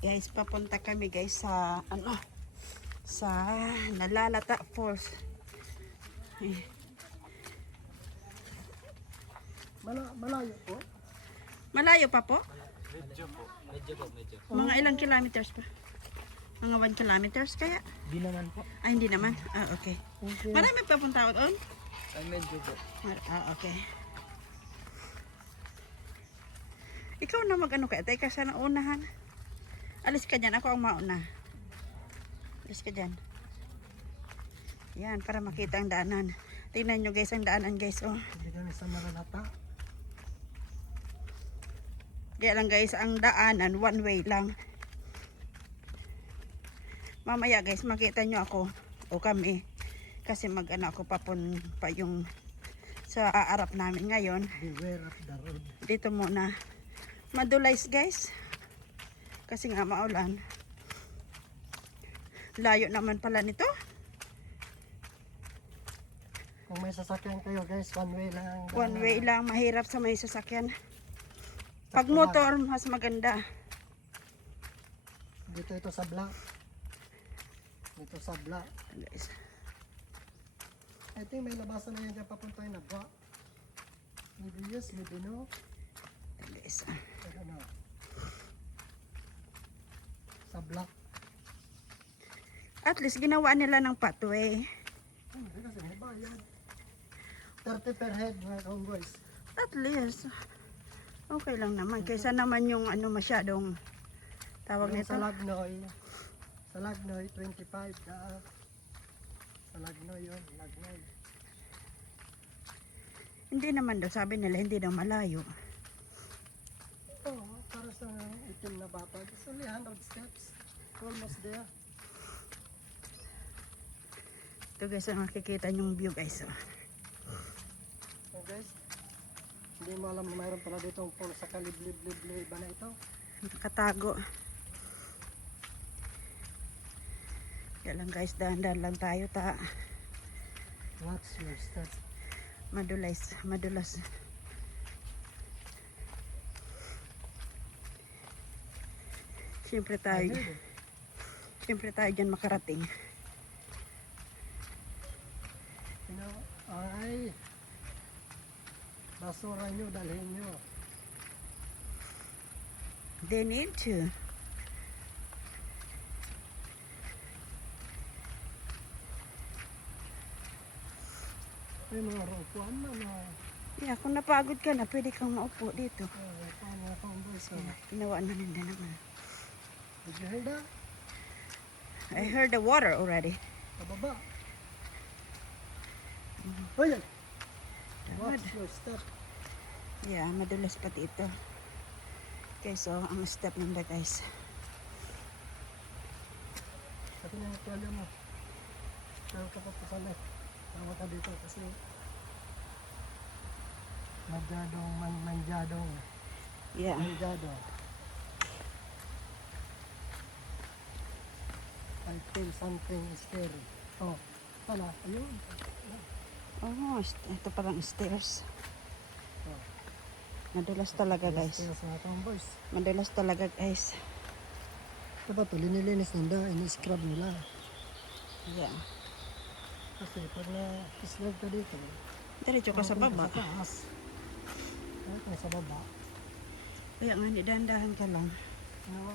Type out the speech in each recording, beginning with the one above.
Guys, papunta kami guys sa ano, sa Nalalata Falls. Eh, Malayo po? malayo pa po? Medyo po. Medyo po, medyo. Mga ilang kilometers pa? Mga 1 kilometers kaya? Di naman po. Ay, hindi naman. Ah, okay. Okay. Marami papunta ako doon? Ay, medyo po. Ah, okay. Ikaw na mag-ano kaya? Tayo ka sa unahan. Alis ka dyan. Ako ang mauna. Alis ka dyan. Yan, para makita ang daanan. Tingnan nyo guys ang daanan guys. Oh. Hindi kami sa Nalalata. Kaya lang guys, ang daanan, one way lang. Mamaya guys, makita nyo ako o kami. Kasi mag-ano ako pa yung sa aarap namin ngayon. Beware of the road. Dito muna. Madulays guys. Kasi nga maulan. Layo naman pala nito. Kung may sasakyan kayo guys, one way lang. One way lang, mahirap sa may sasakyan. Pag motor, mas maganda. Dito ito sa block. Dito sa block. Guys. I think may labasan na yan dyan papunta yung nabwa. Maybe yes, maybe no. Guys. I don't know. Sa block. At least ginawa nila ng pathway. Hindi kasi may bayad. 30 per head mga boys. At least. Okay lang naman. Kaysa naman yung ano masyadong tawag nito. Sa Lagnoy 25 ka. Sa Lagnoy yun, Lagnoy. Hindi naman daw, sabi nila hindi daw malayo. Oh, para sa itim na bata. It's only 100 steps. Almost there. Ito guys, ang makikita yung view guys. Oh. So guys, hindi mo alam na mayroon pala dito ang pool sa kaliblib-liblib ba na ito? Nakatago. Kaya lang guys, dahan-dahan lang tayo Watch your steps. madulas. Siyempre tayo dyan makarating. You know, ay, basura nyo, dalhin nyo. They need to. May mga ropuan na na. Yeah, kung napagod ka na, pwede kang maupo dito. Ropuan na akong boys. Ginawa na nila naman. Did you hear that? I heard the water already. Pababa. Oh yan. Watch your step. Yeah, madulas pati ito. Okay, so ang step nila guys. Sabi niya yung tuwalya mo. Pero kapag pasanay. Tawa ka dito kasi manjadong. Yeah. Manjado. I feel something scary. Oh, pala, ayun. Oh, ito palang stairs. Oh. Madulas talaga guys. Kaya sa atong boys. Madulas talaga guys. Ito ba ito? Linilinis nila. In-scrub nila. Yeah. Kasi pag na-slide ka dito, Diretso ka sa baba. Sa taas. Ito sa baba. Kaya nga, dahan-dahan ka lang. Now,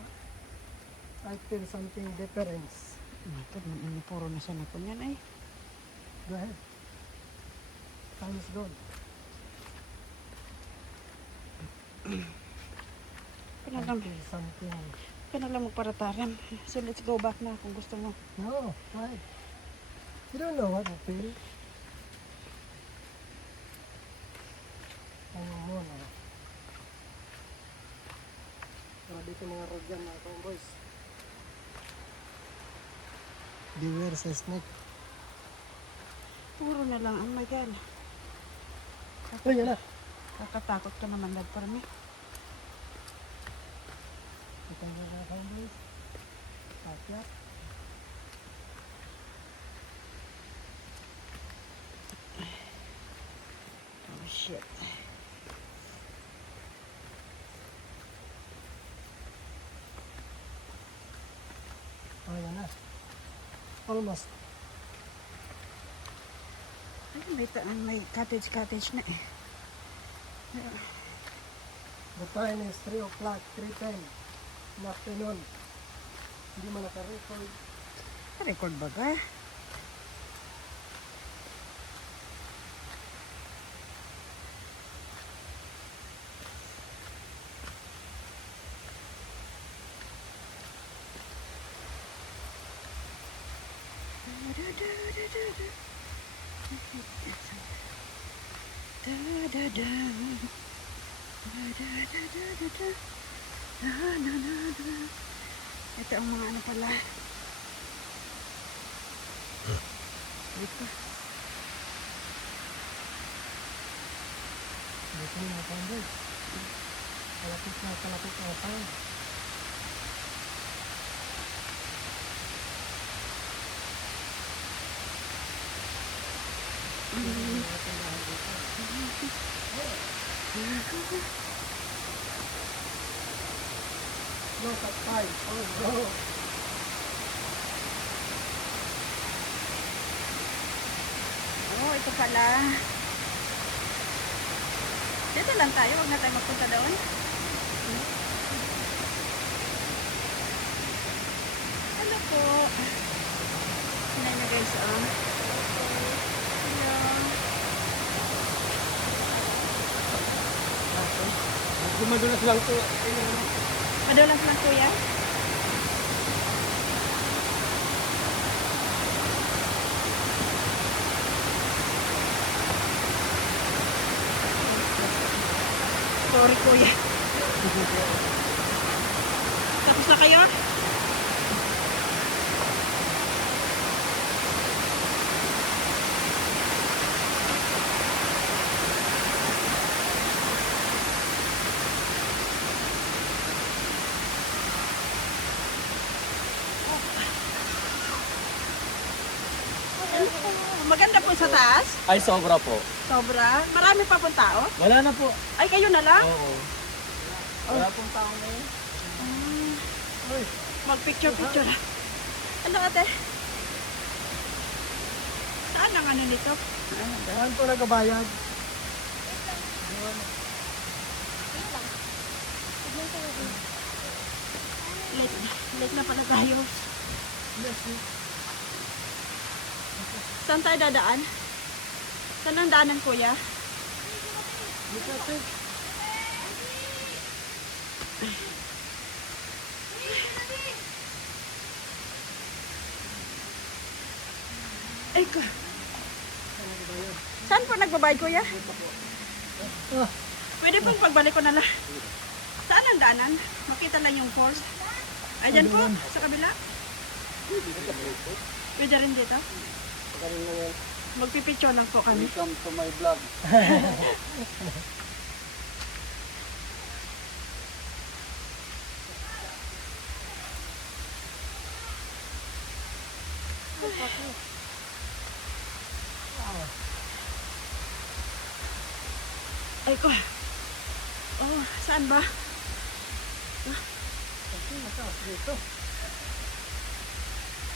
I feel something difference. Ito naman, puro na sana ko yan ay. Go ahead. Time is good. I feel something. Kaya lang magparataran. So let's go back na kung gusto mo. No, why? You don't know what I feel. Ano mo na? Grabe ito mga road dyan mga boys. Beware sa snake. Puro na lang. Oh my God. Oh, yan na. Kakatakot ka naman dad para me. Ito nga mga boys. Pakyat. Oh shit. Almost. Ay, may cottage na eh. The time is 3 o'clock, 3:10 in the afternoon. Hindi mo naka-record. Record ba ka? Ito ang mga ano pala. Dito. Dito na ako, guys. Kalapit na ako. Look at time. Oh, no. Oh, ito pala. Dito lang tayo, huwag na tayo magpunta doon. Hello po. Sinay na guys, oh. Hello. Madulas lang to. Madulas lang kuya. Sorry kuya. Tapos na kayo? Maganda po sa taas. Ay, sobra po. Sobra. Marami pa pong tao. Wala na po. Ay, kayo na lang. Oo. Wala pong tao ngayon. Mag-picture. Ano ate? Saan ang ano nito? Saan po nagabayad? Late na pala tayo. Saan tayo dadaan? Saan ang daanan kuya? Ay ko. Saan po nagbabayad kuya? Pwede pong pagbalik ko na lang. Saan ang daanan? Makita lang yung falls. Ayan po, sa kabila. Pwede rin dito. Magpipicture lang po kami. Welcome to my vlog. Ay ko. Oh, saan ba?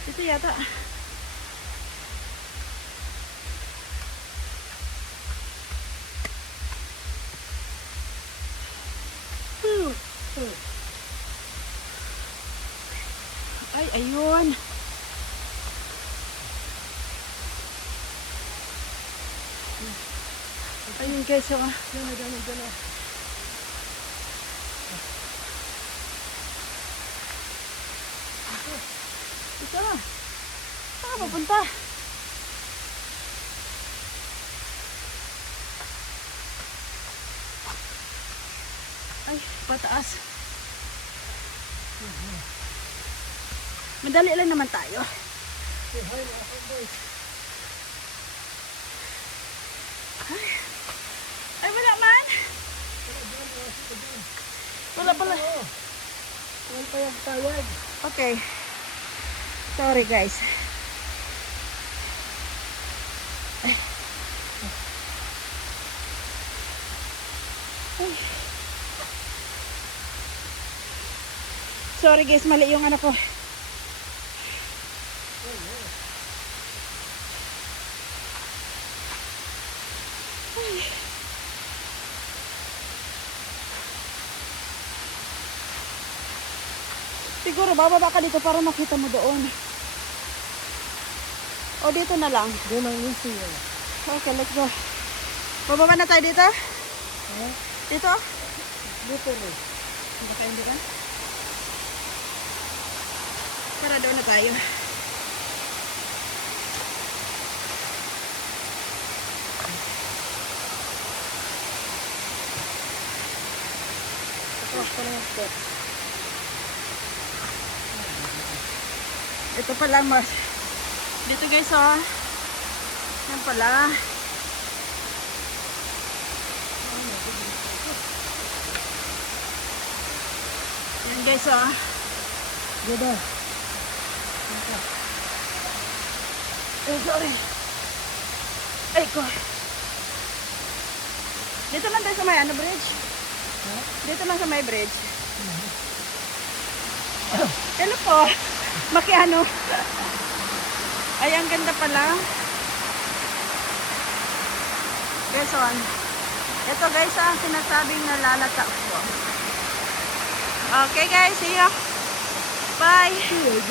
Dito yata. Ay, ayun. Ayun guys, oh. Ito na. Saan ka papunta? Ay, pataas. Madali lang naman tayo. Ay, wala man. Wala pala. Wala pa yung tawag. Okay. Sorry guys. Ay. Sorry guys, mali yung ano ko. Siguro, bababa ka dito para makita mo doon. O, dito na lang. Doon ang easy eh. Okay, let's go. Bababa na tayo dito? Ha? Dito? Dito rin. Baka hindi ka? Para doon na tayo. Tapos pa lang ang step. Ito pala mas. Dito guys oh. Yan pala. Yan guys oh. Good ah. Ay, sorry. Ay ko. Dito lang tayo sa may ano bridge. Dito lang sa may bridge. Hello po. Makiano. Ay, ang ganda pala. Guys, on. Ito guys, ang sinasabing nalalata po. Okay guys, see you. Bye. Good.